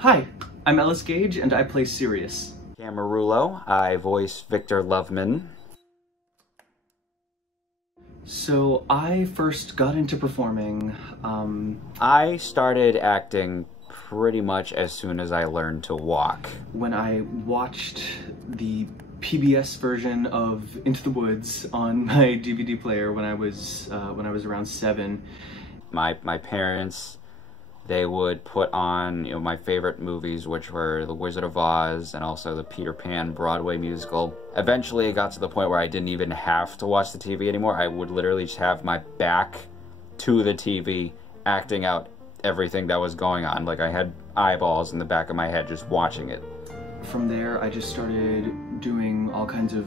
Hi, I'm Ellis Gage, and I play Sirius. I'm Merullo. I voice Victor Lovmin. So I first got into performing, I started acting pretty much as soon as I learned to walk. when I watched the PBS version of Into the Woods on my DVD player when I was around 7. My parents, they would put on, my favorite movies, which were The Wizard of Oz and also the Peter Pan Broadway musical. Eventually it got to the point where I didn't even have to watch the TV anymore. I would literally just have my back to the TV acting out everything that was going on. Like I had eyeballs in the back of my head just watching it. From there, I just started doing all kinds of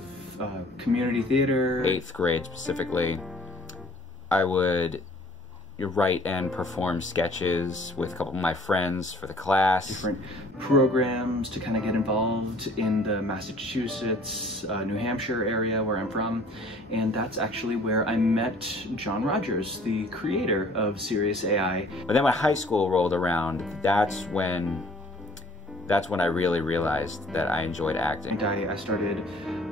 community theater. 8th grade specifically, I would write and perform sketches with a couple of my friends for the class. Different programs to kind of get involved in the Massachusetts, New Hampshire area where I'm from. And that's actually where I met John Rogers, the creator of Sirius A.I. But then when high school rolled around, that's when I really realized that I enjoyed acting. And I started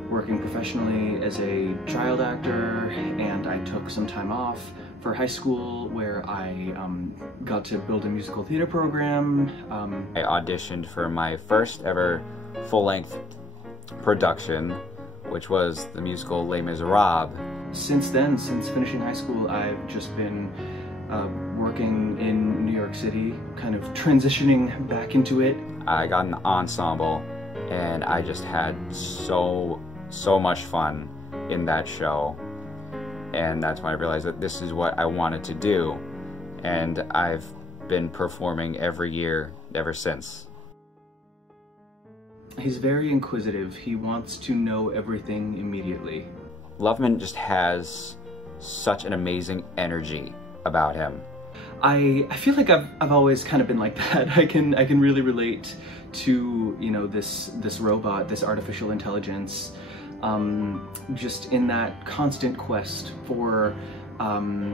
working professionally as a child actor, and I took some time off for high school where I got to build a musical theater program. I auditioned for my first ever full-length production, which was the musical Les Miserables. Since then, since finishing high school, I've just been working in New York City, kind of transitioning back into it. I got an ensemble, and I just had so much fun in that show. And that's when I realized that this is what I wanted to do. And I've been performing every year ever since. He's very inquisitive. He wants to know everything immediately. Lovmin just has such an amazing energy about him. I feel like I've always kind of been like that. I can really relate to, this robot, this artificial intelligence, just in that constant quest for a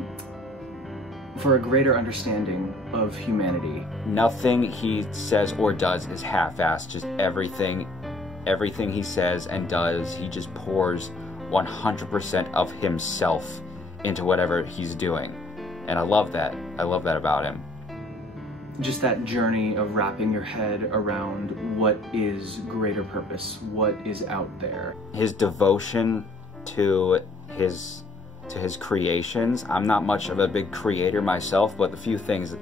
greater understanding of humanity. Nothing he says or does is half-assed. Just everything he says and does, he just pours 100% of himself into whatever he's doing. And I love that. I love that about him. Just that journey of wrapping your head around what is greater purpose, what is out there. His devotion to his creations. I'm not much of a big creator myself, but the few things,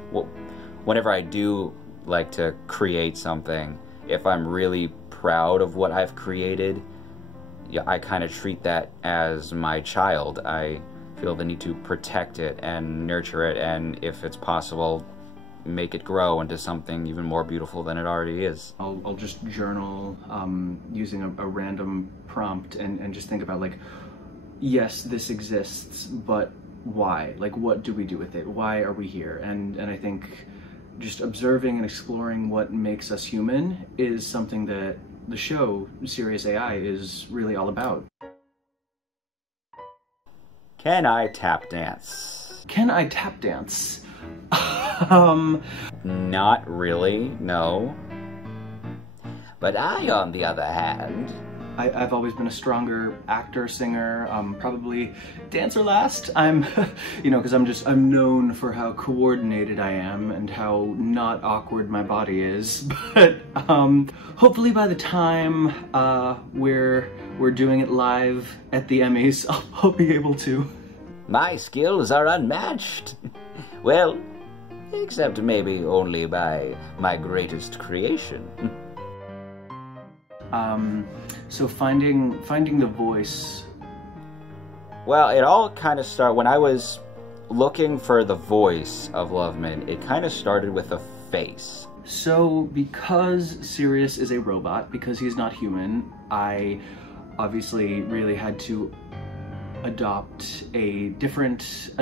whenever I do like to create something, if I'm really proud of what I've created, I kind of treat that as my child. I feel the need to protect it and nurture it, and if it's possible, make it grow into something even more beautiful than it already is. I'll just journal using a random prompt and just think about, like, yes, this exists, but why? Like, what do we do with it? Why are we here? And I think just observing and exploring what makes us human is something that the show Sirius A.I is really all about. Can I tap dance? Can I tap dance? Not really, no. But I, on the other hand... I've always been a stronger actor, singer, probably dancer last. I'm, because I'm known for how coordinated I am and how not awkward my body is. But hopefully by the time we're doing it live at the Emmys, I'll be able to. My skills are unmatched. Well, except maybe only by my greatest creation. So finding the voice. Well, it all kind of started when I was looking for the voice of Lovmin. It kind of started with a face. So because Sirius is a robot, because he's not human, I obviously really had to adopt a different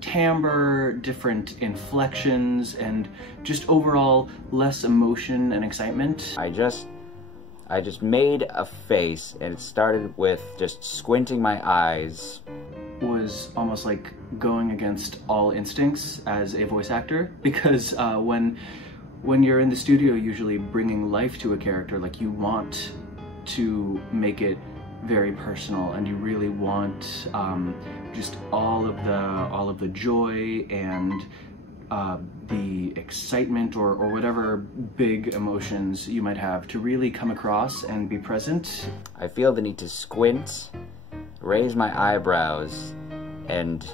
timbre, different inflections, and just overall less emotion and excitement. I just made a face, and it started with just squinting my eyes. Was almost like going against all instincts as a voice actor, because when when you're in the studio usually bringing life to a character, like you want to make it very personal, and you really want just all of the joy and the excitement or whatever big emotions you might have to really come across and be present. I feel the need to squint, raise my eyebrows, and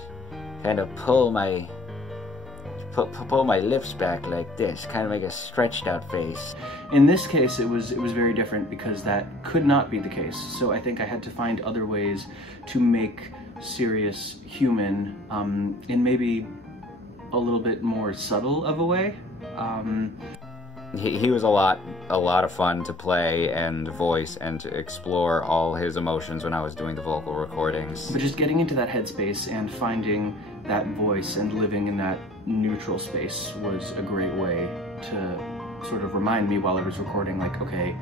kind of pull my lips back like this, kind of make a stretched out face. In this case, it was very different because that could not be the case. So I think I had to find other ways to make Sirius human in maybe a little bit more subtle of a way. He was a lot of fun to play and voice and to explore all his emotions when I was doing the vocal recordings. But just getting into that headspace and finding that voice and living in that neutral space was a great way to sort of remind me while I was recording, like, okay,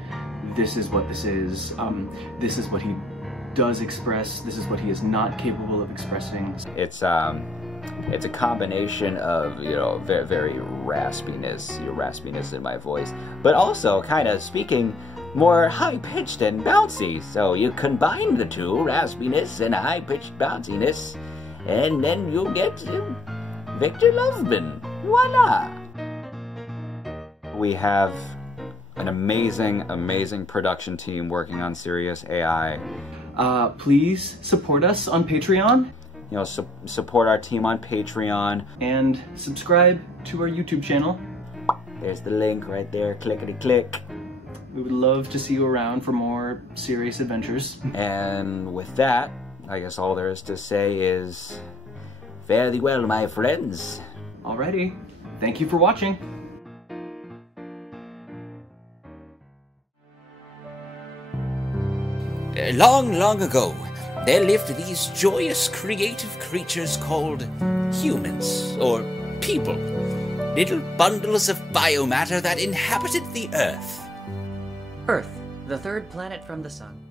this is what this is what he does express, this is what he is not capable of expressing. It's a combination of, you know, very raspiness in my voice, but also kind of speaking more high-pitched and bouncy. So you combine the two, raspiness and high-pitched bounciness, and then you'll get Victor Lovmin. Voila! We have an amazing production team working on Sirius A.I. Please support us on Patreon. You know, support our team on Patreon. And subscribe to our YouTube channel. There's the link right there, clickety-click. We would love to see you around for more serious adventures. And with that, I guess all there is to say is, fare thee well, my friends. Alrighty, thank you for watching. Long ago, there lived these joyous, creative creatures called humans, or people. Little bundles of biomatter that inhabited the Earth. Earth, the third planet from the sun.